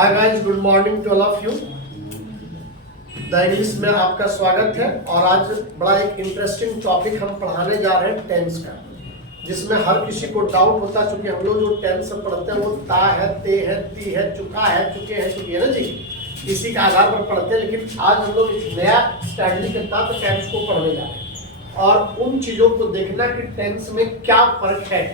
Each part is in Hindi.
Hi guys, good morning to all of you. The English में आपका स्वागत है। और आज बड़ा एक इंटरेस्टिंग टॉपिक हम पढ़ाने जा रहे हैं टेंस का, जिसमें हर किसी को डाउट होता है, क्योंकि हम लोग जो टेंस पढ़ते हैं वो ता है, ते है, ती है, चुका है, चुके हैं, चुकी है ना जी, इसी के आधार पर पढ़ते हैं। लेकिन आज हम लोग एक नया स्टैंडर्ड के तहत टेंस को पढ़ने जा रहे हैं और उन चीजों को देखना कि टेंस में क्या फर्क है।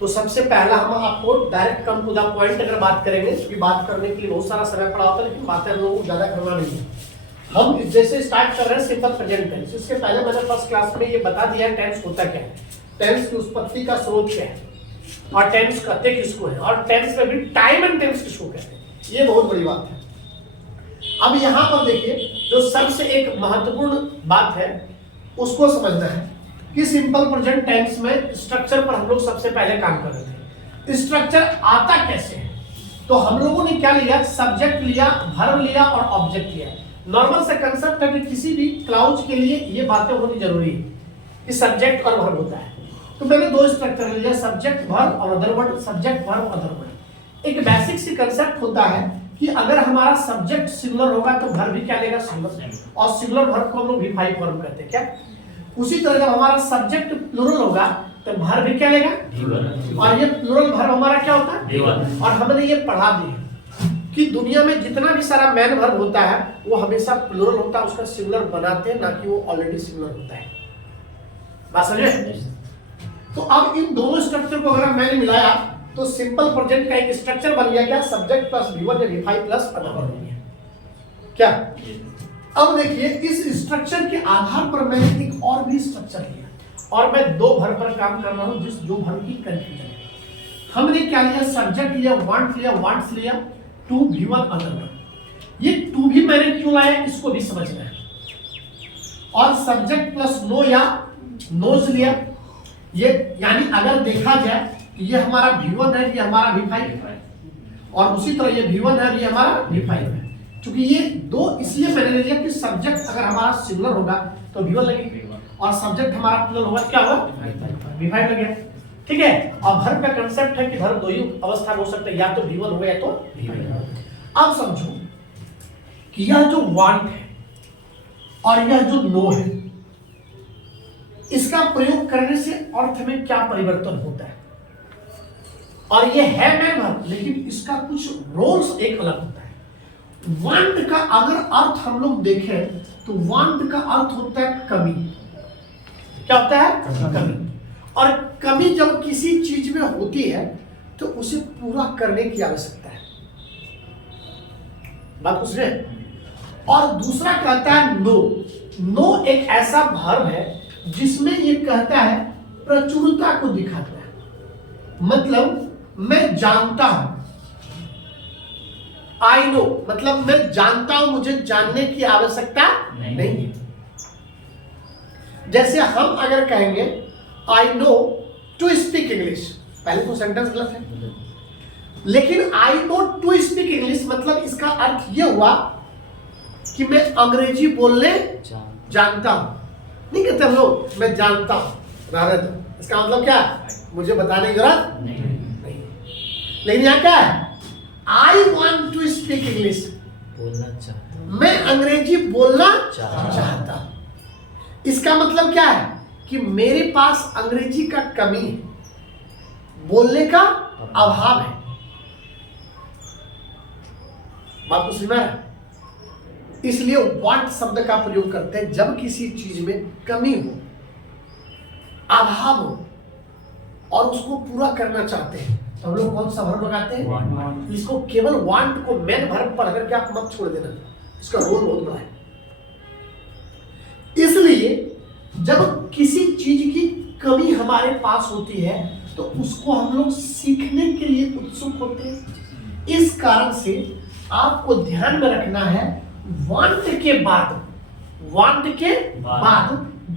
तो सबसे पहला हम आपको direct come to the point अगर बात करेंगे, क्योंकि बात करने के लिए बहुत सारा समय पड़ा होता है, लेकिन बातें हम लोगों को ज्यादा करना नहीं है। हम जैसे स्टार्ट कर रहे हैं सिंपल प्रेजेंट टेंस। इसके पहले मैंने फर्स्ट क्लास में ये बता दिया टेंस होता क्या है, टेंस की उत्पत्ति का स्रोत क्या है, और टेंस कहते किसको है, और टेंस में भी टाइम एंड टेंस किसको कहते हैं। ये बहुत बड़ी बात है। अब यहाँ पर देखिए, जो सबसे एक महत्वपूर्ण बात है उसको समझना है कि सिंपल प्रेजेंट टेंस में स्ट्रक्चर पर हम लोग सबसे पहले काम कर रहे थे। स्ट्रक्चर आता कैसे है, तो हम लोगों ने क्या लिया, सब्जेक्ट लिया, वर्ब लिया और ऑब्जेक्ट लिया। नॉर्मल से कंसेप्ट है कि किसी भी क्लाउज के लिए ये बातें होनी जरूरी है कि सब्जेक्ट और वर्ब होता है। तो मैंने दो स्ट्रक्चर लिया, सब्जेक्ट वर्ब और other word, subject verb other word. एक बेसिक सी कंसेप्ट होता है कि अगर हमारा सब्जेक्ट सिंगुलर होगा तो वर्ब भी क्या लेगा, सिंगुलर, और सिंगुलर वर्ब को हम लोग V5 फॉर्म कहते हैं क्या। उसी तरह जब हमारा सब्जेक्ट प्लूरल होगा तो वर्ब भी क्या लेगा, और ये प्लूरल वर्ब हमारा क्या होता है, और हमने ये पढ़ा दिया कि दुनिया में जितना भी सारा मैन वर्ब होता है वो हमेशा प्लूरल होता है, उसका सिंगुलर बनाते हैं, ना कि वो ऑलरेडी सिंगुलर होता है। बात समझे। तो अब इन दोनों स्ट्रक्चर को अगर मैंने मिलाया तो सिंपल प्रेजेंट का एक स्ट्रक्चर बन गया, क्या, सब्जेक्ट प्लस V1 या V5 प्लस अदर वर्ब बन गया क्या। अब देखिए, इस स्ट्रक्चर के आधार पर मैंने एक और भी स्ट्रक्चर लिया, और मैं दो वर्ब पर काम कर रहा हूं जो वर्ब की कंफ्यूजन है। हमने क्या लिया, सब्जेक्ट लिया, वांट्स लिया, टू V1 अदर वर्ब। ये टू भी मैंने क्यों लाया इसको भी समझना है। और सब्जेक्ट प्लस नो या नोज लिया, ये यानी अगर देखा जाए तो ये हमारा V1 है, ये हमारा V5 है, और उसी तरह ये V1 है, ये हमारा V5 है। क्योंकि ये दो इसलिए मैंने ले लिया कि सब्जेक्ट अगर हमारा सिंगुलर होगा तो V1 लगेगा, और सब्जेक्ट हमारा प्लूरल होगा क्या होगा, V5 लगेगा। ठीक है। और वर्ब का कांसेप्ट है कि वर्ब दो ही अवस्था में हो सकता है, या तो V1 होगा या तो V5। अब समझो कि यह जो वांट है और यह जो नो है, इसका प्रयोग करने से अर्थ में क्या परिवर्तन होता है। और ये है मैन वर्ब, लेकिन इसका कुछ रोल्स एक अलग होता है। वांट का अगर अर्थ हम लोग देखें तो वांट का अर्थ होता है कमी। क्या होता है, कमी। और कमी जब किसी चीज में होती है तो उसे पूरा करने की आवश्यकता है। बात कुछ नहीं। और दूसरा कहता है नो। नो एक ऐसा वर्ब है जिसमें ये कहता है प्रचुरता को दिखाता है। मतलब मैं जानता हूं, आई नो, मतलब मैं जानता हूं, मुझे जानने की आवश्यकता नहीं है। जैसे हम अगर कहेंगे I know to speak English, पहले तो सेंटेंस गलत है, लेकिन I know to speak English मतलब इसका अर्थ यह हुआ कि मैं अंग्रेजी बोलने जानता हूं। नहीं कहते हम लोग मैं जानता हूं, तो इसका मतलब क्या है, मुझे बताने की जरूरत नहीं। लेकिन यहां क्या है, I want to speak English, बोलना चाहता, मैं अंग्रेजी बोलना चाहता। इसका मतलब क्या है कि मेरे पास अंग्रेजी का कमी है, बोलने का अभाव है। बात को समझ में। इसलिए वांट शब्द का प्रयोग करते हैं जब किसी चीज में कमी हो, अभाव हो, और उसको पूरा करना चाहते हैं तो हम लोग कौन सा वर्ब लगाते हैं, इसको केवल वांट को मेन वर्ब पर अगर क्या मत छोड़ देना, इसका रोल बहुत बड़ा है। इसलिए जब किसी चीज की कमी हमारे पास होती है तो उसको हम लोग सीखने के लिए उत्सुक होते हैं। इस कारण से आपको ध्यान में रखना है, वांट के बाद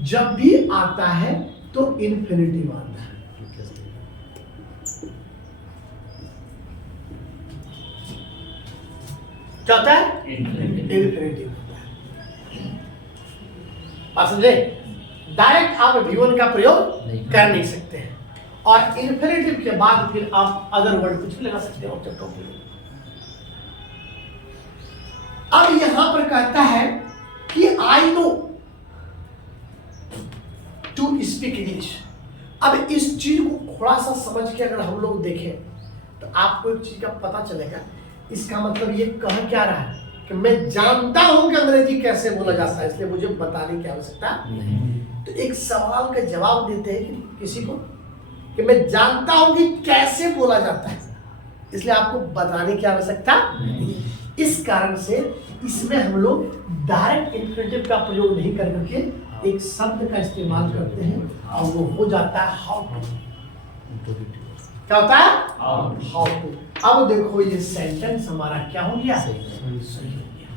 जब भी आता है तो इन्फिनिटिव आता है। क्या होता है, इन्फिनिटिव होता है। बात समझे। डायरेक्ट आप V1 का प्रयोग कर नहीं सकते हैं, और इन्फिनिटिव के बाद फिर आप अदर वर्ड कुछ भी लगा सकते हो। अब यहां पर कहता है कि I know to speak English. अब इस चीज को थोड़ा सा समझ के अगर हम लोग देखें तो आपको एक चीज का पता चलेगा। इसका मतलब ये कह क्या रहा है कि मैं जानता हूं कि अंग्रेजी कैसे बोला जाता है, इसलिए मुझे बताने की आवश्यकता नहीं। तो एक सवाल का जवाब देते हैं कि किसी को कि मैं जानता हूं कि कैसे बोला जाता है, इसलिए आपको बताने की आवश्यकता नहीं। इस कारण से इसमें हम लोग डायरेक्ट इन्फिनेटिव का प्रयोग नहीं करके एक शब्द का इस्तेमाल करते हैं और वो हो जाता है हाउ टू। क्या होता है? How to. अब देखो ये सेंटेंस हमारा क्या हो गया? सही हो गया।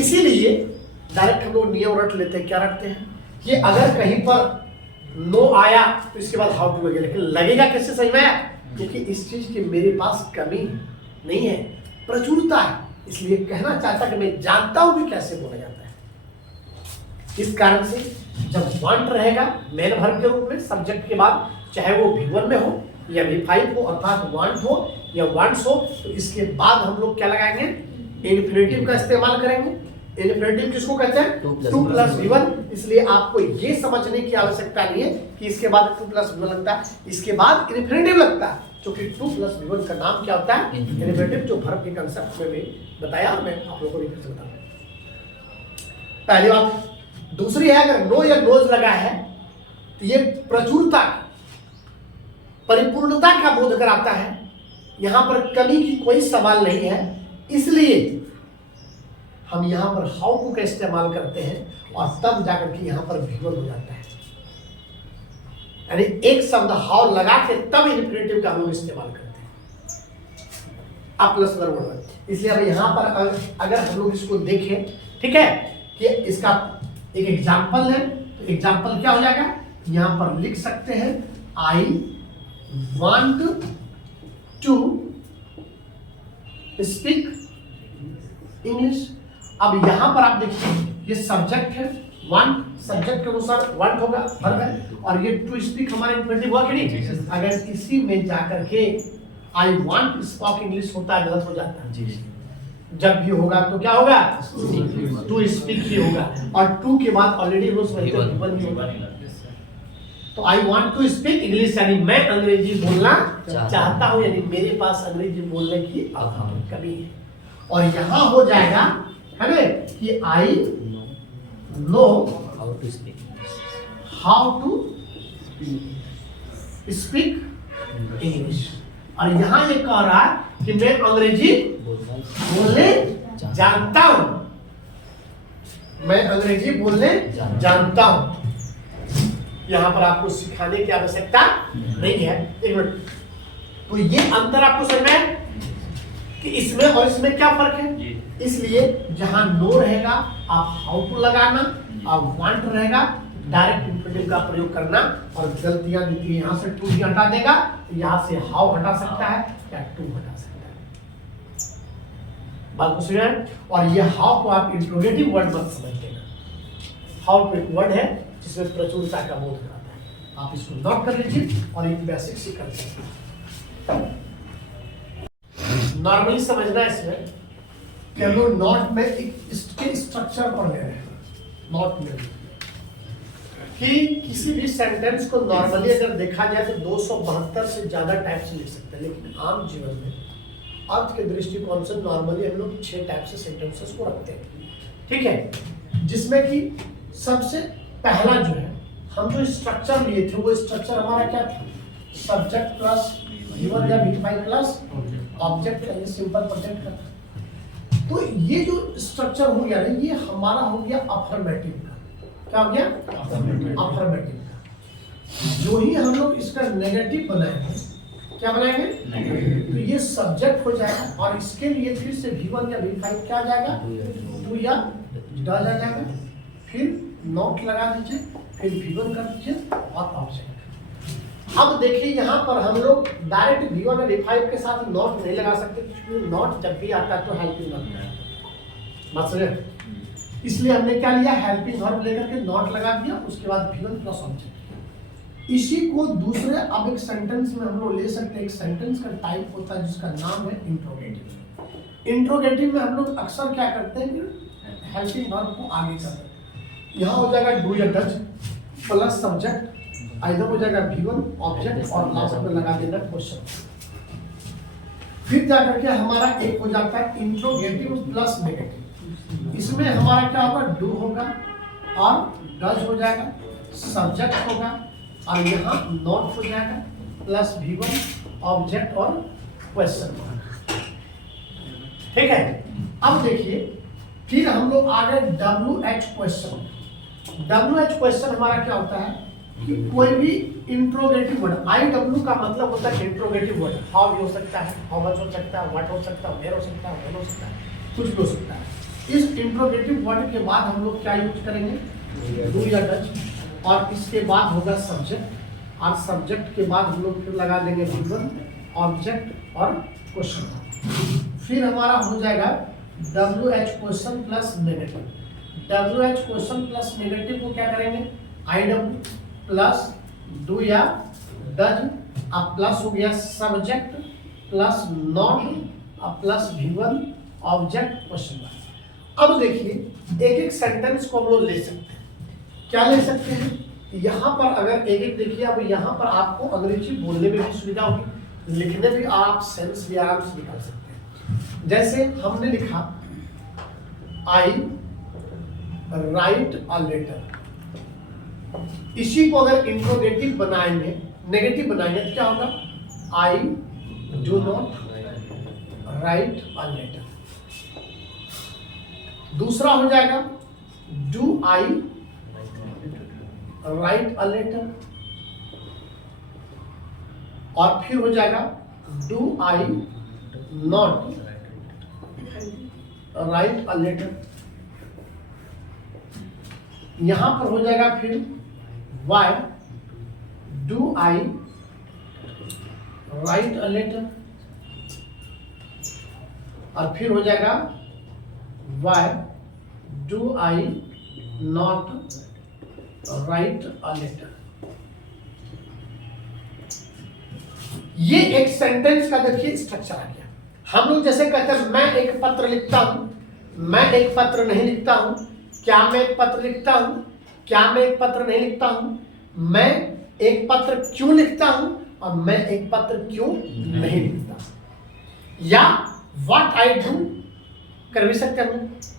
इसीलिए डायरेक्ट हम लोग नियम रट लेते हैं। क्या रखते हैं कि अगर कहीं पर नो आया तो इसके बाद हाउ टू लगेगा, लेकिन लगेगा कैसे सही में? क्योंकि इस चीज की मेरे पास कमी नहीं है, प्रचुरता है, इसलिए कहना चाहता कि मैं जानता हूं कि कैसे बोला जाता है। इस कारण से जब वांट रहेगा मेन वर्ब के रूप में सब्जेक्ट के बाद, चाहे वो V1 में हो या V5 हो, अर्थात वांट हो या वांट्स हो, तो इसके बाद हम लोग क्या लगाएंगे? इन्फिनेटिव का इस्तेमाल करेंगे। इन्फिनेटिव किसको कहते हैं? 2 + V1। इसलिए आपको ये समझने की आवश्यकता नहीं है कि इसके बाद 2 + V1 लगता है, इसके बाद इन्फिनेटिव लगता है, क्योंकि 2 + V1 का नाम क्या होता है? इन्फिनेटिव, जो वर्ब के कांसेप्ट में भी बताया। मैं आप लोगों को रिपीट करता हूं। पहली बात। दूसरी है, अगर नो या नोज लगा है तो ये प्रचुरता, परिपूर्णता का बोध कराता है। यहां पर कमी की कोई सवाल नहीं है, इसलिए हम यहां पर हाउ टू का इस्तेमाल करते हैं और तब जाकर के यहां पर V1 हो जाता है। यानी एक शब्द हाउ लगा के तब इन्फिनेटिव का हम लोग इस्तेमाल करते हैं, आप प्लस वर्ब। इसलिए अब यहां पर अगर हम लोग इसको देखें, ठीक है, कि इसका एक एग्जाम्पल है, तो एग्जाम्पल क्या हो जाएगा? यहां पर लिख सकते हैं I want to speak English. अब यहां पर आप देखिए ये सब्जेक्ट है, वांट सब्जेक्ट के अनुसार वांट होगा वर्ब है, और ये टू स्पीक हमारा इन्फिनेटिव हुआ कि नहीं? अगर इसी में जाकर के आई वांट स्पीक इंग्लिश होता है, गलत हो जाता है। जब भी होगा तो क्या होगा? टू स्पीक ही होगा, और टू के बाद ऑलरेडी रोज V1 ही होगा। तो I want to speak English यानी मैं अंग्रेजी बोलना चाहता हूं, यानी मेरे पास अंग्रेजी बोलने की कमी है। और यहां हो जाएगा है ना कि I know how to speak English, और यहां ये कह रहा है कि मैं अंग्रेजी बोलने जानता हूं, मैं अंग्रेजी बोलने जानता हूं। यहां पर आपको सिखाने की आवश्यकता नहीं है। एक मिनट, तो ये अंतर आपको समझ में है कि इसमें और इसमें क्या फर्क है? इसलिए जहां नो रहेगा आप हाउ टू लगाना, और वांट रहेगा डायरेक्ट इन्फिनेटिव का प्रयोग करना। और गलतियां देखिए, यहां से टू भी हटा देगा, यहां से हाउ हटा सकता है या टू हटा सकता है। बात को सुनिए, और ये हाउ को आप इंट्रोगेटिव वर्ड मत समझ लेना। हाउ टू एक वर्ड है जिसमें प्रचुरता का बोध कराता है। आप इसको नोट कर लीजिए और एक बेसिक से कर सकते हैं। नॉर्मली समझना इसमें कि हम लोग नॉट में इसके स्ट्रक्चर पर ले रहे हैं। नॉट में कि किसी भी सेंटेंस को नॉर्मली अगर देखा जाए तो 272 से ज्यादा टाइप से लिख सकते हैं, लेकिन आम जीवन में अर्थ के दृष्टिकोण से नॉर्मली हम लोग 6 टाइप से सेंटेंसेस को रखते हैं, ठीक है। जिसमें कि सबसे पहला जो है, हम जो स्ट्रक्चर लिए थे वो स्ट्रक्चर हमारा क्या था? सब्जेक्ट प्लस V1 या V5 प्लस ऑब्जेक्ट का, ये सिंपल प्रोजेक्ट का। तो ये जो स्ट्रक्चर हो गया ना, ये हमारा हो गया अफर्मेटिव का। क्या हो गया? अफर्मेटिव का। जो ही हम लोग इसका नेगेटिव बनाएंगे, क्या बनाएंगे? तो ये सब्जेक्ट हो जाएगा, और इसके लिए फिर से V1 या V5 क्या आ जाएगा? टू या डज आ जाएगा, फिर नॉट लगा दीजिए, फिर V1 कर दीजिए और ऑब्जेक्ट। अब देखिए यहाँ पर हम लोग डायरेक्ट V1 और V5 के साथ नॉट नहीं लगा सकते, क्योंकि नॉट जब भी आता है तो हेल्पिंग वर्ब आता है। बात समझे? इसलिए हमने क्या लिया? हेल्पिंग वर्ब लेकर के नॉट लगा दिया, उसके बाद V1 प्लस ऑब्जेक्ट। इसी को दूसरे अब एक सेंटेंस में हम लोग ले सकते हैं। एक सेंटेंस का टाइप होता है जिसका नाम है इंट्रोगेटिव। इंट्रोगेटिव में हम लोग अक्सर क्या करते हैं कि हेल्पिंग वर्ब को आगे करते हैं। यहाँ हो जाएगा डू या डज प्लस सब्जेक्ट, इधर हो जाएगा V1 ऑब्जेक्ट और लास्ट में लगा देना क्वेश्चन। फिर जाकर के हमारा एक हो जाता है इंट्रोगेटिव प्लस नेगेटिव। इसमें हमारा क्या होगा, डू होगा और डज हो जाएगा, सब्जेक्ट होगा और यहाँ नॉट हो जाएगा प्लस V1 ऑब्जेक्ट और क्वेश्चन होगा। ठीक है, अब देखिए फिर हम लोग आ गए WH क्वेश्चन। WH क्वेश्चन हमारा क्या होता है कि कोई भी इंट्रोगेटिव वर्ड, IW का मतलब होता है इंट्रोगेटिव वर्ड। हाउ भी हो सकता है, हाउ मच हो सकता है, व्हाट हो सकता है, वेयर हो सकता है, व्हेन हो सकता है, कुछ भी हो सकता है। इस इंट्रोगेटिव वर्ड के बाद हम लोग क्या यूज करेंगे, डू या डज, और इसके बाद होगा सब्जेक्ट और सब्जेक्ट के बाद हम लोग फिर लगा देंगे V1 ऑब्जेक्ट और क्वेश्चन। फिर हमारा हो जाएगा WH question plus negative. WH question plus negative को क्या करेंगे, IW प्लस डू या डज, अब प्लस हो गया सब्जेक्ट प्लस नॉट अब प्लस V1 ऑब्जेक्ट क्वेश्चन। अब देखिए एक एक सेंटेंस को हम लोग ले सकते हैं। क्या ले सकते हैं, यहाँ पर अगर एक एक देखिए, अब यहाँ पर आपको अंग्रेजी बोलने में भी सुविधा होगी, लिखने भी आप सेंस भी आराम से निकाल सकते हैं। जैसे हमने लिखा आई राइट अ लेटर, इसी को अगर इंट्रोगेटिव बनाएंगे, नेगेटिव बनाएंगे तो क्या होगा, I do not write a letter. दूसरा हो जाएगा do I write a letter, और फिर हो जाएगा do I not write a letter. यहां पर हो जाएगा फिर why do I write a letter, और फिर हो जाएगा why do I not write a letter. ये एक सेंटेंस का देखिए स्ट्रक्चर आ गया। हम लोग जैसे कहते हैं मैं एक पत्र लिखता हूं, मैं एक पत्र नहीं लिखता हूं, क्या मैं एक पत्र लिखता हूं, क्या मैं एक पत्र नहीं लिखता हूं, मैं एक पत्र क्यों लिखता हूं और मैं एक पत्र क्यों नहीं लिखता, या व्हाट आई डू कर भी सकते हैं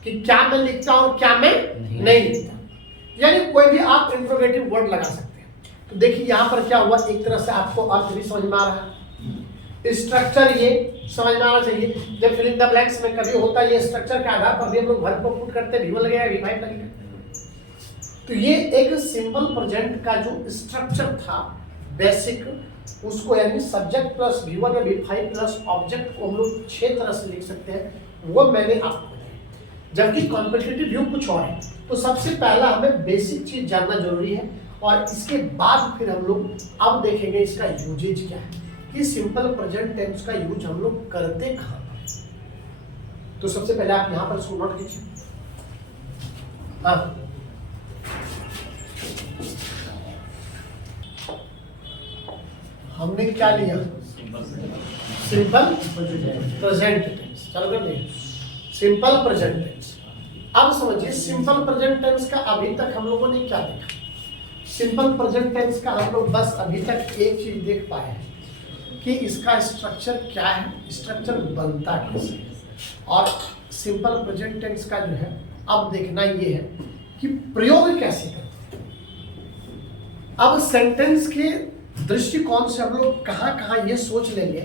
कि क्या मैं लिखता हूं क्या मैं नहीं लिखता। यानी कोई भी आप इंट्रोगेटिव वर्ड लगा सकते हैं। तो देखिए यहां पर क्या हुआ, एक तरह से आपको अर्थ भी समझ में आ रहा है, स्ट्रक्चर ये समझ में आना चाहिए। जब फिलिंग द ब्लैंक्स में कभी होता है ये स्ट्रक्चर के आधार पर भी हम लोग वर्ब को पुट करते हैं, V1 लगेगा V5 लगेगा। तो ये एक सिंपल प्रेजेंट का जो स्ट्रक्चर था बेसिक, उसको यानी सब्जेक्ट प्लस V1 या V5 प्लस ऑब्जेक्ट को हम लोग 6 तरह से लिख सकते हैं, वो मैंने आपको बताया। जबकि कॉम्पिटिटिव व्यू कुछ और है। तो सबसे पहला हमें बेसिक चीज जानना जरूरी है, और इसके बाद फिर हम लोग अब देखेंगे इसका यूजेज क्या है, कि सिंपल प्रेजेंट टेंस का यूज हम लोग करते कहां पर। तो सबसे पहले आप यहां पर इसको नोट कीजिए। हाँ, हमने क्या लिया, सिंपल प्रेजेंट टेंस। चलो कर लिए सिंपल प्रेजेंट टेंस। अब समझिए सिंपल प्रेजेंट टेंस का अभी तक हम लोगों ने क्या देखा। सिंपल प्रेजेंट टेंस का हम लोग बस अभी तक एक चीज देख पाए हैं कि इसका स्ट्रक्चर क्या है, स्ट्रक्चर बनता कैसे है, और सिंपल प्रेजेंट टेंस का जो है अब देखना ये है कि प्रयोग कैसे करते हैं। अब सेंटेंस के दृष्टिकोण से हम लोग कहाँ कहाँ ये सोच लेंगे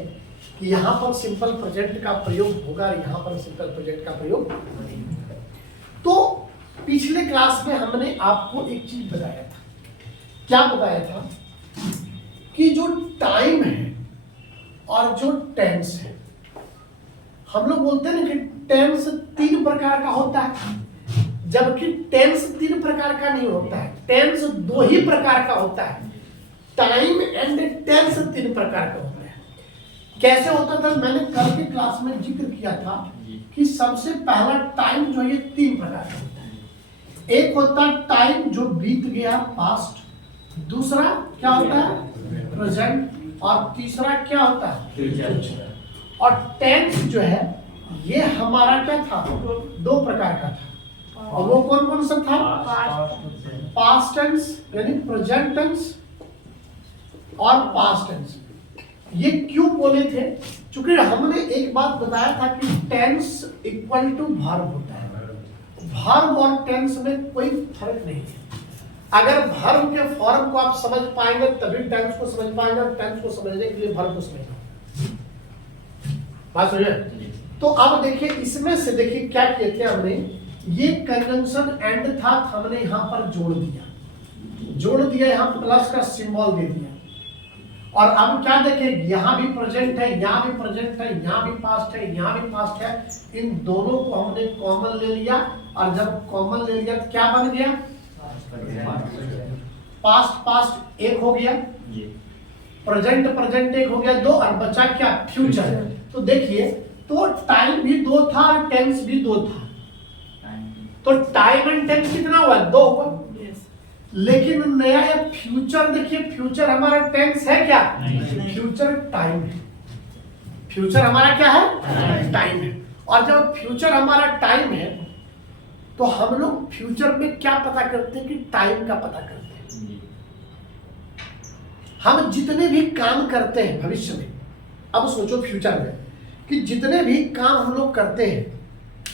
कि यहाँ पर सिंपल प्रेजेंट का प्रयोग होगा, यहाँ पर सिंपल प्रेजेंट का प्रयोग नहीं होगा। तो पिछले क्लास में हमने आपको एक चीज बताया था। क्या बताया था कि जो टाइम है और जो टेंस है, हम लोग बोलते हैं ना कि टेंस 3 प्रकार का होता है, जबकि टेंस 3 प्रकार का नहीं होता है, टेंस 2 ही प्रकार का होता है। टाइम एंड टेंस 3 प्रकार का होता है। कैसे होता था, मैंने कल की क्लास में जिक्र किया था कि सबसे पहला टाइम जो है 3 प्रकार का होता है। एक होता है टाइम जो बीत गया, पास्ट, दूसरा क्या होता है प्रेजेंट, और तीसरा क्या होता है फ्यूचर। और टेंस जो है ये हमारा क्या था, दो प्रकार का था, और वो कौन कौन सा था, पास्ट टेंस यानी प्रेजेंट टेंस और पास्ट टेंस। ये क्यों बोले थे, चूंकि हमने एक बात बताया था कि टेंस इक्वल टू वर्ब होता है, वर्ब और टेंस में कोई फर्क नहीं है। अगर वर्ब के फॉर्म को आप समझ पाएंगे तभी टेंस को समझ पाएंगे, और टेंस को समझने के लिए वर्ब को समझना। बात समझे? तो अब देखिए इसमें से देखिए क्या किए थे हमने, ये कंजंक्शन एंड था, हमने यहां पर जोड़ दिया, यहां प्लस का सिंबल दे दिया। और अब क्या देखें, यहां भी प्रेजेंट है, यहां भी प्रेजेंट है, यहां भी पास्ट है, यहां भी पास्ट है, इन दोनों को हमने कॉमन ले लिया। और जब कॉमन ले लिया तो क्या बन गया, पास्ट एक हो गया, प्रेजेंट एक हो गया, दो, और बचा क्या, फ्यूचर। तो देखिए, तो टाइम भी दो था और टेंस भी दो था, तो टाइम एंड टेंस कितना हुआ, दो हुआ। लेकिन नया ये फ्यूचर देखिए, फ्यूचर हमारा टेंस है क्या, फ्यूचर टाइम है, फ्यूचर हमारा क्या है, टाइम है। और जब फ्यूचर हमारा टाइम है तो हम लोग फ्यूचर में क्या पता करते हैं कि टाइम का पता करते हैं। हम जितने भी काम करते हैं भविष्य में, अब सोचो फ्यूचर में कि जितने भी काम हम लोग करते हैं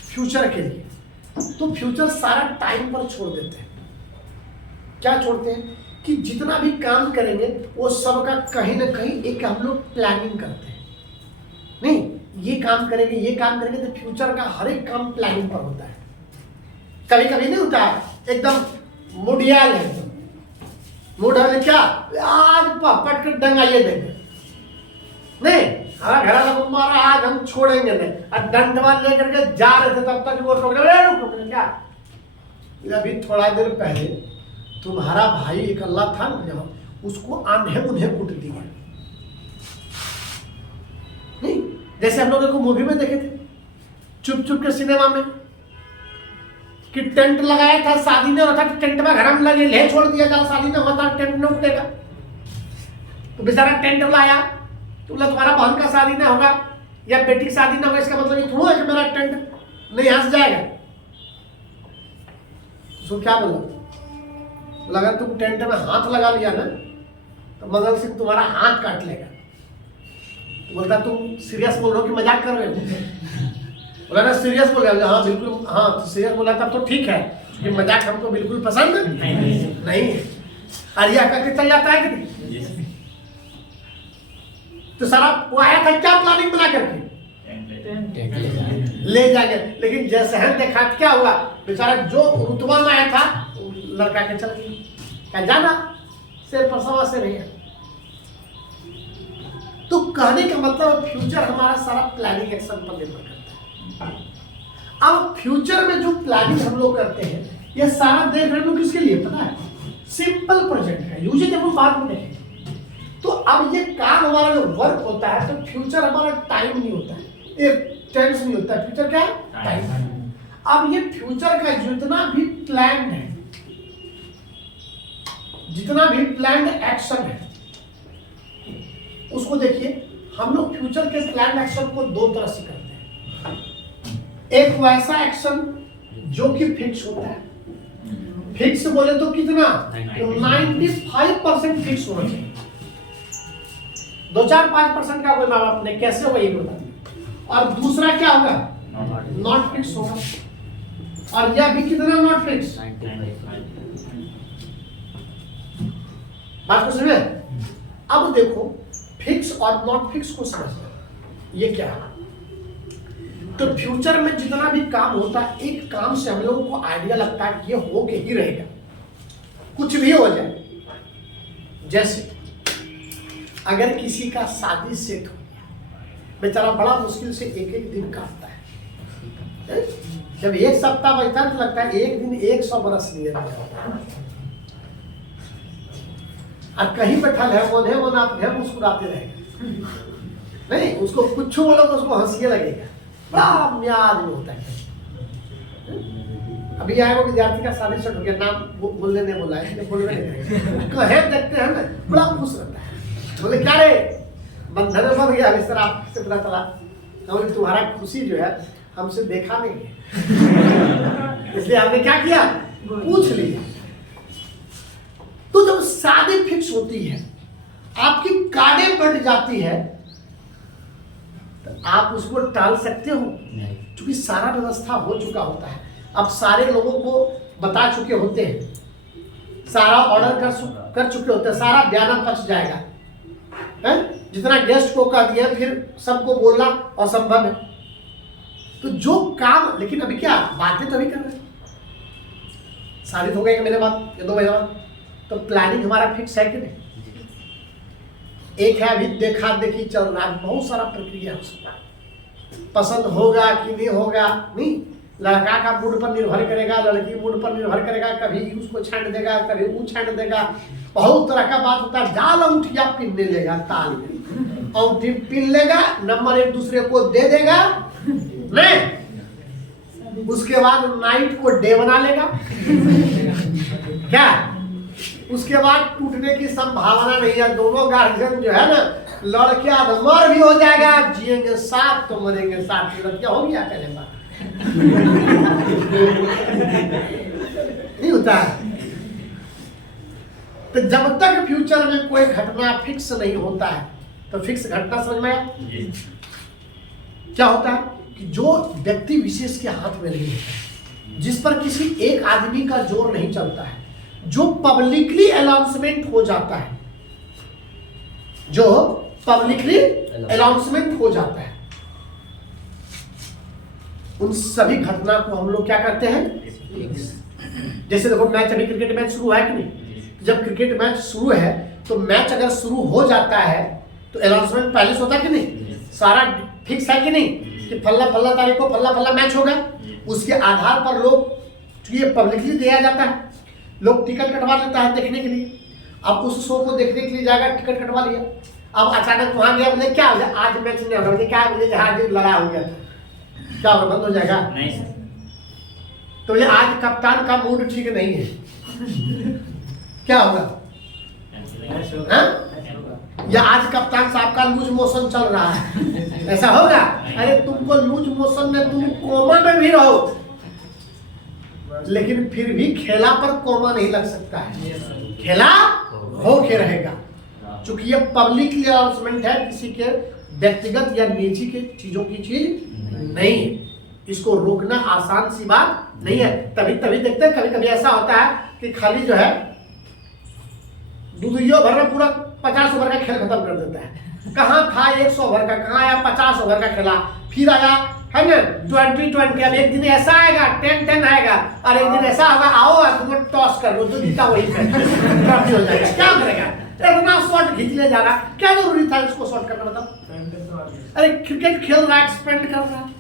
फ्यूचर के लिए, तो फ्यूचर सारा टाइम पर छोड़ देते हैं। क्या छोड़ते हैं कि जितना भी काम करेंगे वो सब का कहीं ना कहीं एक हम लोग प्लानिंग करते हैं। नहीं, ये काम करेंगे, ये काम करेंगे, तो फ्यूचर का हर एक काम प्लानिंग पर होता है। कभी कभी नहीं होता है एकदम मुडियाल है, मूड है क्या, आज पट कर डंगाइए देंगे, नहीं हमारा घर वाला मारा, आज हम छोड़ेंगे नहीं, और डंडवा लेकर के जा रहे थे तब तक वो रोक क्या। अभी थोड़ा देर पहले तुम्हारा भाई एक अल्लाह था ना, उसको आंधे मुंधे कूट दिया। नहीं, जैसे हम लोग मूवी में देखे थे चुप चुप के सिनेमा में कि टेंट लगाया था, शादी नहीं होता, टेंट में घर में लगे, ले छोड़ दिया जाए, शादी नहीं होता टेंट नहीं उठेगा। तो बेचारा टेंट लाया, तो बोला तुम्हारा बहन का शादी ना होगा या बेटी की शादी ना होगा, इसका मतलब ये थोड़ा है कि मेरा टेंट नहीं हंस जाएगा। उसको क्या बोला, लगा तुम टेंट में हाथ लगा लिया ना तो मदन सिंह तुम्हारा हाथ काट लेगा। तो बोलता तुम सीरियस बोल रहे हो कि मजाक कर रहे हो? बोला ना सीरियस बोल रहे, हाँ बिल्कुल, हाँ तो सीरियस बोला तब तो ठीक है, कि मजाक हमको बिल्कुल पसंद नहीं है। अरिया करके चल जाता है कि नहीं? तो सारा वो आया था क्या प्लानिंग बना करके ले जाएंगे, लेकिन जैसे है देखा क्या हुआ, बेचारा जो रुतबा में आया था लड़का के चल गया, क्या जाना सिर पर सवा से नहीं है। तो कहने का मतलब फ्यूचर हमारा सारा प्लानिंग एक्शन पर निर्भर करता है। अब फ्यूचर में जो प्लानिंग हम लोग करते हैं ये सारा देख रहे लोग किसके लिए पता है, सिंपल प्रोजेक्ट है, यूजली जब हम बात में देखेंगे। तो अब ये काम हमारा जो वर्क होता है, तो फ्यूचर हमारा टाइम नहीं होता है, एक टेंस नहीं होता है, फ्यूचर क्या है, टाइम। अब ये फ्यूचर का जितना भी प्लान है, जितना भी प्लान एक्शन है, उसको देखिए हम लोग फ्यूचर के प्लान एक्शन को दो तरह से करते हैं। एक वैसा एक्शन जो कि फिक्स होता है, फिक्स बोले तो कितना, 95% फिक्स होना चाहिए, 2-4-5% का कोई माँ बाप ने कैसे होगा ये बता। और दूसरा क्या होगा, नॉट फिक्स होगा, और यह भी कितना नॉट फिक्स, बात को समझे। अब देखो फिक्स और नॉट फिक्स को समझना, ये क्या है। तो फ्यूचर में जितना भी काम होता है, एक काम से हम लोगों को आइडिया लगता है कि ये हो के ही रहेगा, कुछ भी हो जाए। जैसे अगर किसी का शादी सेट हो गया, बेचारा बड़ा मुश्किल से एक एक दिन काटता है, जब एक सप्ताह बचता है तो लगता है एक दिन 100 बरस लिए और कहीं बैठा है मन आप घर मुस्कुराते रहेगा, नहीं उसको कुछ बोलो तो उसको हंसिए लगेगा, बड़ा म्याज में होता है। अभी आए वो विद्यार्थी का शादी सेट हो गया, नाम बोलने ने बोला है, बोलने नहीं कहे देखते हैं ना, बड़ा खुश रहता है, बोले क्या रे बंधन बन गया, सर आपसे पता चला क्योंकि तुम्हारा खुशी जो है हमसे देखा नहीं है इसलिए हमने क्या किया, पूछ लिया। तो जब शादी फिक्स होती है, आपकी कार्डें बढ़ जाती है, तो आप उसको टाल सकते हो? क्योंकि सारा व्यवस्था हो चुका होता है, अब सारे लोगों को बता चुके होते हैं, सारा ऑर्डर कर चुके होते हैं, सारा बयाना पच जाएगा है? जितना गेस्ट को कह दिया फिर सबको बोलना असंभव है। तो जो काम, लेकिन अभी क्या बातें तो अभी कर रहे हैं, शादी हो गई 1 महीने बाद या 2 महीने बाद, तो प्लानिंग हमारा फिक्स है कि नहीं? एक है अभी देखा देखी चल रहा है, बहुत सारा प्रक्रिया है, पसंद होगा कि नहीं होगा, नहीं, लड़का का मूड पर निर्भर करेगा, लड़की मूड पर निर्भर करेगा, कभी उसको छांट देगा, कभी वो छांट देगा, बहुत तरह का बात होता है। जाल अंगूठिया पिनने लेगा, ताल में अंगूठी पिन लेगा, नंबर एक दूसरे को दे देगा, नहीं, उसके बाद नाइट को डे बना लेगा क्या, उसके बाद टूटने की संभावना नहीं है। दोनों गार्जियन जो है ना, लड़के अधमर भी हो जाएगा, जिएंगे साथ तो मरेंगे साथ, लड़कियां हो गया पहले बात नहीं होता है। तो जब तक फ्यूचर में कोई घटना फिक्स नहीं होता है, तो फिक्स घटना समझ में आया क्या होता है कि जो व्यक्ति विशेष के हाथ में नहीं होता, जिस पर किसी एक आदमी का जोर नहीं चलता है, जो पब्लिकली अनाउंसमेंट हो जाता है, जो पब्लिकली अनाउंसमेंट हो जाता है, उन सभी घटना को हम लोग क्या करते हैं, जैसे देखो मैच, अभी क्रिकेट मैच शुरू है कि नहीं, जब क्रिकेट मैच शुरू है तो मैच अगर शुरू हो जाता है तो अनाउंसमेंट पहले से होता है कि नहीं, सारा फिक्स है कि नहीं, कि फल्ला फल्ला तारीख को फल्ला फल्ला मैच होगा, उसके आधार पर लोग, ये पब्लिकली दिया जाता है, लोग टिकट कटवा लेता है देखने के लिए। अब उस शो को देखने के लिए जाएगा, टिकट कटवा लिया, अब अचानक वहां गया, बोले क्या हो आज मैच नहीं होगा, बोले क्या, बोले आज लड़ा हो गया, क्या होगा, बंद हो जाएगा? नहीं। तो ये आज कप्तान का मूड ठीक नहीं है क्या होगा, या आज कप्तान साहब का लूज मोशन चल रहा है, ऐसा होगा? अरे तुमको लूज मोशन में तुम कोमा में भी रहो, लेकिन फिर भी खेला पर कोमा नहीं लग सकता है, खेला होके रहेगा, क्योंकि ये पब्लिक अनाउंसमेंट है, किसी के व्यक्तिगत या निजी के चीजों की चीज नहीं है, इसको रोकना आसान सी बात नहीं है। तभी देखते हैं कभी कभी ऐसा होता है कि खाली जो है दुनिया भर में पूरा 50 ओवर का खेल खत्म कर देता है, कहाँ था 100 ओवर का, कहाँ आया 50 ओवर का खेला, फिर आया है ना 20, अब एक दिन ऐसा आएगा 10 आएगा, और एक दिन ऐसा होगा आओ तुमको टॉस कर लो, जो जीता वही पे ट्रॉफी हो जाएगा, क्या करेगा, इतना शॉट खींच ले जा रहा, क्या जरूरी था इसको शॉट करना, बताओ? अरे क्रिकेट खेल रहा है, एक्सपेंड कर रहा है,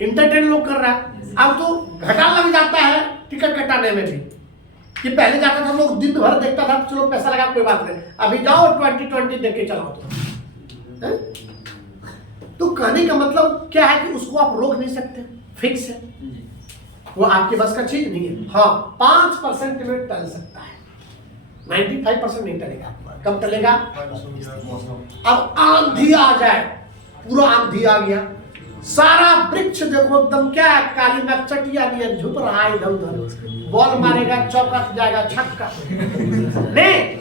इंटरटेन लोग कर रहा है। अब तो घाटा लग जाता है टिकट कटाने में भी, कि पहले जाता था लोग दिन भर देखता था, चलो पैसा लगा कोई बात नहीं, अभी जाओ 20 देख के चलाओ तो कहने का मतलब क्या है कि उसको आप रोक नहीं सकते, फिक्स है, वो आपके बस का चीज नहीं है। हाँ 5% में टल सकता है, 95% नहीं टलेगा। कब टलेगा? अब आंधी आ जाए, पूरा आंधी आ गया, सारा वृक्ष देखो एकदम क्या है, काली में चटिया नहीं झुक रहा है, इधर उधर बॉल मारेगा चौका जाएगा छक्का, नहीं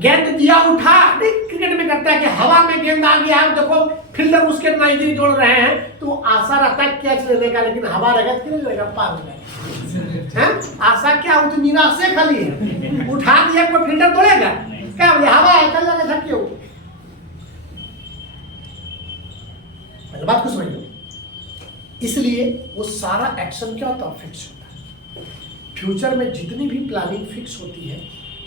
गेंद दिया उठा, नहीं क्रिकेट में करता है कि हवा में गेंद आ गया है, देखो फील्डर उसके नजदीक जोड़ रहे हैं तो आशा रहता है कैच लेने का, लेकिन हवा रहेगा क्यों लेगा, पार हो जाएगा। आशा क्या, वो तो निराशे खाली है, उठा दिया कोई फील्डर तोड़ेगा क्या, बोले हवा है कल जाके छक्के हो। बात को समझ लो, इसलिए वो सारा एक्शन क्या होता है, फिक्स होता है। फ्यूचर में जितनी भी प्लानिंग फिक्स होती है,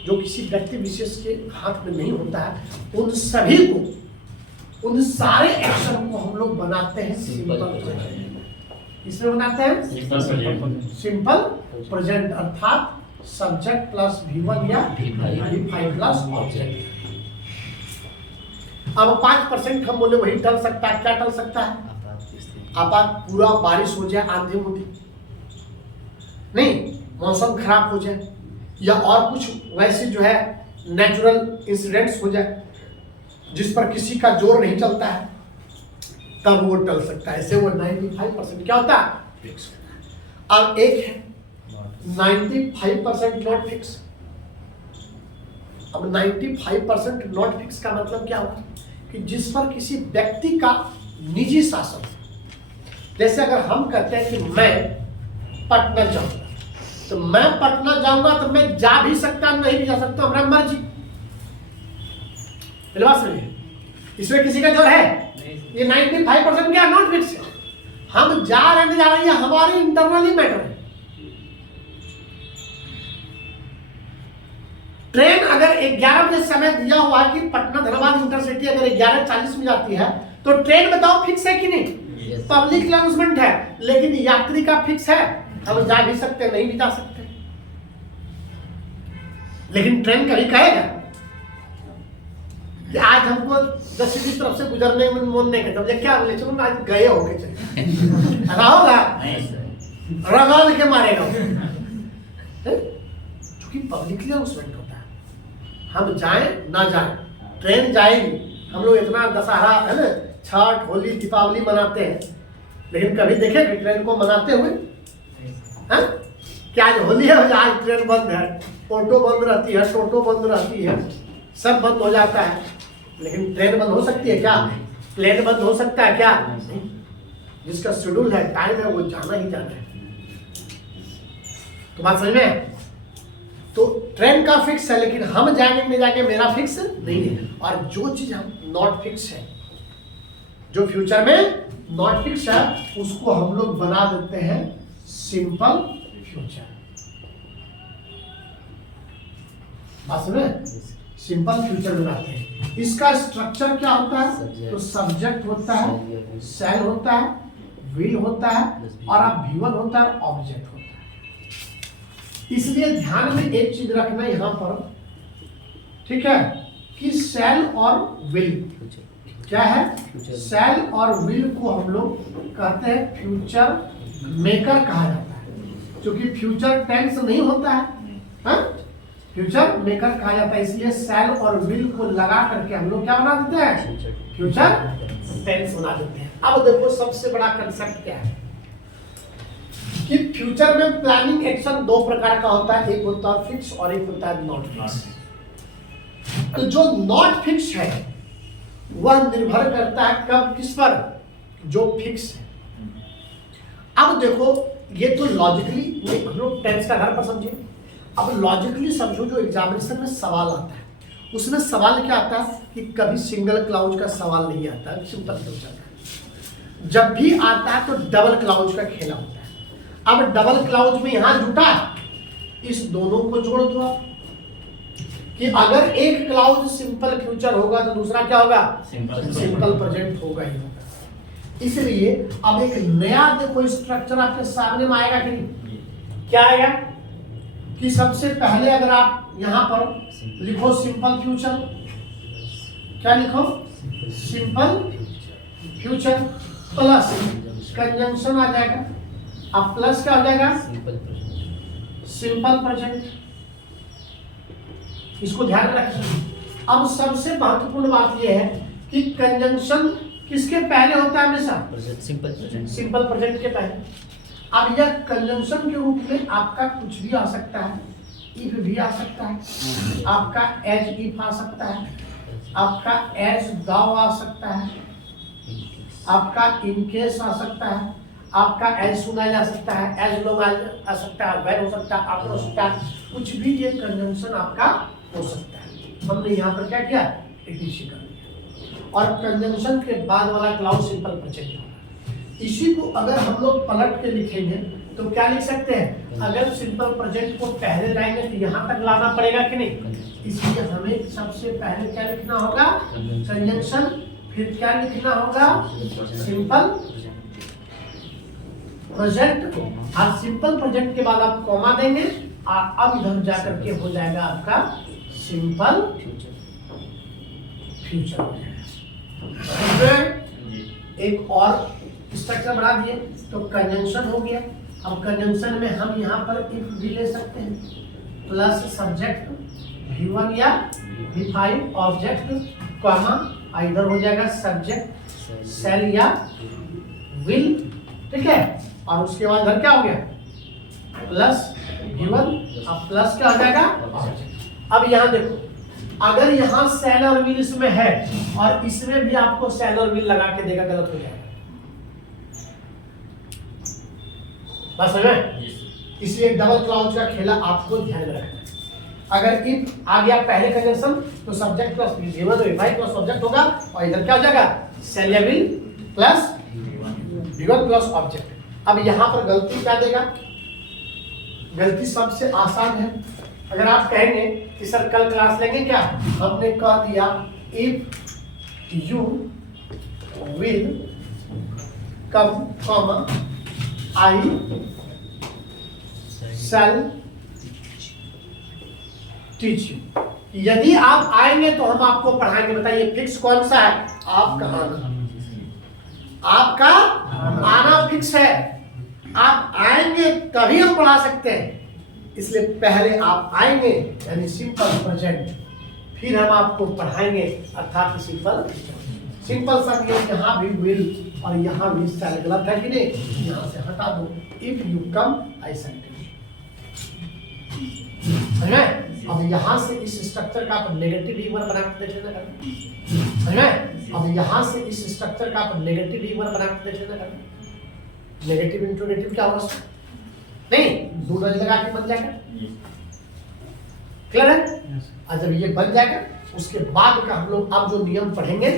जो किसी व्यक्ति विशेष के हाथ में नहीं होता है, उन सभी को, उन सारे एक्शन को हम लोग बनाते हैं सिंपल प्रेजेंट। इसमें बनाते हैं सिंपल प्रेजेंट, अर्थात सब्जेक्ट प्लस V1 या V5 प्लस ऑब्जेक्ट। अब 5% हम बोले वही टल सकता है, क्या टल सकता है? आपात, पूरा बारिश हो जाए, आंधी होती नहीं, मौसम खराब हो जाए, या और कुछ वैसे जो है नेचुरल इंसिडेंट्स हो जाए, जिस पर किसी का जोर नहीं चलता है, तब वो टल सकता है। ऐसे वो 95% क्या होता है? फिक्स होता है। अब एक है 95% नॉट फिक्स। अब 95% नॉट फिक्स का मतलब क्या होगा कि जिस पर किसी व्यक्ति का निजी शासन, जैसे अगर हम कहते हैं कि मैं पटना जाऊंगा, तो मैं पटना जाऊंगा तो मैं जा भी सकता, नहीं भी जा सकता, हमारा मर्जी। बात सुनिए, इसमें किसी का जोर है? ये 95% क्या नॉट फिक्स है। हम जा रहे नहीं जा रहे, हमारी इंटरनली मैटर है। ट्रेन अगर 11 बजे समय दिया हुआ है कि पटना धनबाद इंटरसिटी अगर 11:40 में जाती है, तो ट्रेन बताओ फिक्स है कि नहीं? पब्लिक अनाउंसमेंट है, लेकिन यात्री का फिक्स है। हम जा भी सकते, नहीं भी जा सकते। लेकिन ट्रेन कभी कहेगा कि आज हमको 10 की तरफ से गुजरने में मन नहीं करता, क्या बोले चलो आज गए हो गए, चले होगा रगड़ के मारेगा, क्योंकि पब्लिकली अनाउंसमेंट होता है। हम जाएं ना जाएं, ट्रेन जाएगी। हम लोग इतना दशहरा है ना, छठ, होली, दीपावली मनाते हैं, लेकिन कभी देखे कि ट्रेन को मनाते हुए? क्या आज होली है, आज ट्रेन बंद है, ऑटो बंद रहती है, टोटो बंद रहती है, सब बंद हो जाता है। लेकिन ट्रेन बंद हो सकती है क्या? प्लेन बंद हो सकता है क्या? नहीं। जिसका शेड्यूल है, टाइम है, वो जाना ही जाना है। तो बात समझ में? तो ट्रेन का फिक्स है, लेकिन हम जाएंगे नहीं जाएंगे मेरा फिक्स नहीं है। और जो चीज हम नॉट फिक्स है, जो फ्यूचर में नॉट फिक्स है, उसको हम लोग बना देते हैं सिंपल फ्यूचर। बात समझे? सिंपल फ्यूचर बनाते हैं। इसका स्ट्रक्चर क्या होता है? तो सब्जेक्ट होता है, सेल होता है, विल होता है, और अब V1 होता है, ऑब्जेक्ट होता है। इसलिए ध्यान में एक चीज रखना यहां पर, ठीक है, कि सेल और विल क्या है? सेल और विल को हम लोग कहते हैं फ्यूचर मेकर कहा जाता है, क्योंकि फ्यूचर टेंस नहीं होता है, फ्यूचर मेकर कहा जाता है। इसलिए सेल और विल को लगा करके हम लोग क्या बना देते हैं? फ्यूचर टेंस बना देते हैं। अब देखो सबसे बड़ा कंसेप्ट क्या है कि फ्यूचर में प्लानिंग एक्शन दो प्रकार का होता है, एक होता है फिक्स और एक होता है नॉट फिक्स। तो जो नॉट फिक्स है वह निर्भर करता है कब किस पर? जो फिक्स है। अब देखो ये तो लॉजिकली हम लोग टेंस का घर पर समझिए। अब लॉजिकली समझो, जो एग्जामिनेशन में सवाल आता है उसमें सवाल क्या आता है कि कभी सिंगल क्लाउज का सवाल नहीं आता है, सिंपल फ्यूचर का। जब भी आता है तो डबल क्लाउज का खेला होता है। अब डबल क्लाउज में यहां जुटा, इस दोनों को जोड़ दो कि अगर एक क्लाउज सिंपल फ्यूचर होगा तो दूसरा क्या होगा? सिंपल प्रेजेंट होगा ही होगा। इसलिए अब एक नया देखो स्ट्रक्चर आपके सामने में आएगा कि नहीं? क्या आएगा कि सबसे पहले अगर आप यहां पर लिखो सिंपल फ्यूचर, क्या लिखो? सिंपल फ्यूचर प्लस कंजंक्शन आ जाएगा। अब प्लस क्या हो जाएगा? Simple present. इसको ध्यान रखिए। अब सबसे महत्वपूर्ण बात यह है कि कंजंक्शन किसके पहले होता है? हमेशा सिंपल प्रेजेंट के पहले। अब यह कंजंक्शन के रूप में आपका कुछ भी आ सकता है, इफ भी आ सकता है, आपका एज इफ आ सकता है, आपका एज दाव आ सकता है, आपका इनकेस आ सकता है, आपका एज सुना जा सकता है, एज लोग आ सकता है, वैन हो सकता है, आफ्टर हो सकता है, कुछ भी ये कंजंक्शन आपका हो सकता है। हमने यहाँ पर क्या किया? एडीसी कर दिया। और कंजंक्शन के बाद वाला क्लाउज सिंपल प्रेजेंट होगा। इसी को अगर हम लोग पलट के लिखेंगे तो क्या लिख सकते हैं? अगर सिंपल प्रेजेंट को पहले लाएंगे तो यहाँ तक लाना पड़ेगा कि नहीं? इसलिए हमें सबसे पहले क्या लिखना होगा? कंजंक्शन। फिर क्या लिखना होगा? Simple present. और सिंपल प्रेजेंट के बाद आप कॉमा देंगे और अब इधर जाकर के हो जाएगा आपका सिंपल फ्यूचर हो जाएगा। एक और स्ट्रक्चर बढ़ा दिए तो कंजंक्शन हो गया। अब कंजंक्शन में हम यहाँ पर इफ भी ले सकते हैं, प्लस सब्जेक्ट V1 या V5 ऑब्जेक्ट, कॉमा इधर हो जाएगा सब्जेक्ट शैल या विल, ठीक है, और उसके बाद इधर क्या हो गया प्लस गिवन, अब प्लस क्या हो जाएगा ऑब्जेक्ट। अब यहाँ देखो, अगर यहाँ शैल और विल इसमें है और इसमें भी आपको शैल और विल लगा के देगा, गलत हो जाएगा। बस समझ में? इसलिए डबल क्लाउज का खेला आपको ध्यान में रखना है। अगर इफ आ गया पहले कंजंक्शन तो subject plus given plus object होगा, और इधर क्या हो जाएगा शैल या will plus given plus object. अब यहाँ पर गलती क्या देगा? गलती सबसे आसान है। अगर आप कहेंगे कि सर कल क्लास लेंगे क्या, हमने कह दिया if you will come comma I shall teach you. यदि आप आएंगे तो हम आपको पढ़ाएंगे। बताइए फिक्स कौन सा है? आपका आना, आपका आना फिक्स है। आप आएंगे तभी हम पढ़ा सकते हैं, इसलिए पहले आप आएंगे यानी सिंपल प्रेजेंट, फिर हम आपको पढ़ाएंगे अर्थात सिंपल सा नियम। यहाँ भी विल और यहाँ भी शैल गलत है कि नहीं, यहाँ से हटा दो। If you come I shall teach. समझ में? अब यहाँ से इस स्ट्रक्चर का आप नेगेटिव ई वन बना के देख लेना करना। समझ में? अब यहाँ से इस स्ट्रक्चर का आप नेगेटिव ई वन बना के देख लेना करना। नेगेटिव इंटू नेगेटिव क्या होगा? नहीं, दो डज लगा के बन जाएगा। क्लियर है? और जब ये बन जाएगा उसके बाद का हम लोग अब जो नियम पढ़ेंगे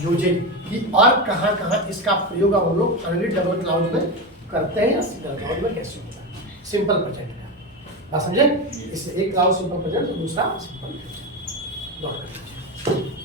यूजिंग कि और कहाँ कहाँ इसका प्रयोग हम लोग ऑलरेडी डबल क्लाउज में करते हैं या सिंगल क्लाउज में कैसे होता है। सिंपल प्रेजेंट का बात समझे? इससे एक क्लाउज सिंपल प्रेजेंट और दूसरा सिंपल फ्यूचर।